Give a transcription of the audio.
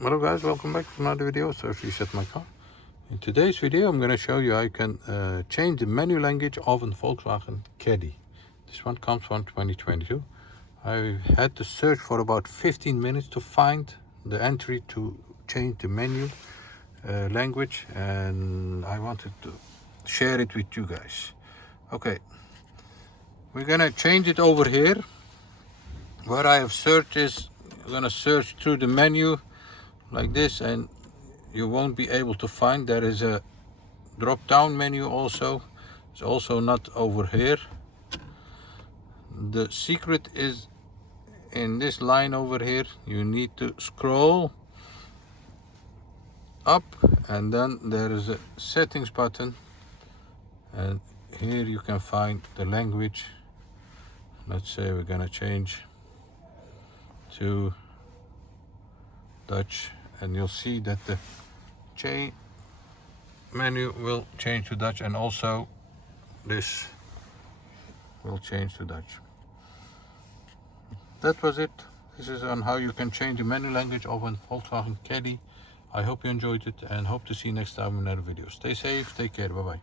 Hello guys, welcome back to another video. So I've reset my car. In today's video I'm going to show you how you can change the menu language of a Volkswagen Caddy. This one comes from 2022. I had to search for about 15 minutes to find the entry to change the menu language, and I wanted to share it with you guys. Okay, we're going to change it over here. Where I have searched is, I'm going to search through the menu like this, and you won't be able to find. There is a drop down menu also. It's also not over here. The secret is in this line over here. You need to scroll up, and then there is a settings button, and here you can find the language. Let's say we're gonna change to Dutch, and you'll see that the J menu will change to Dutch, and also this will change to Dutch. That was it. This is on how you can change the menu language of a Volkswagen Caddy. I hope you enjoyed it and hope to see you next time in another video. Stay safe, take care, bye bye.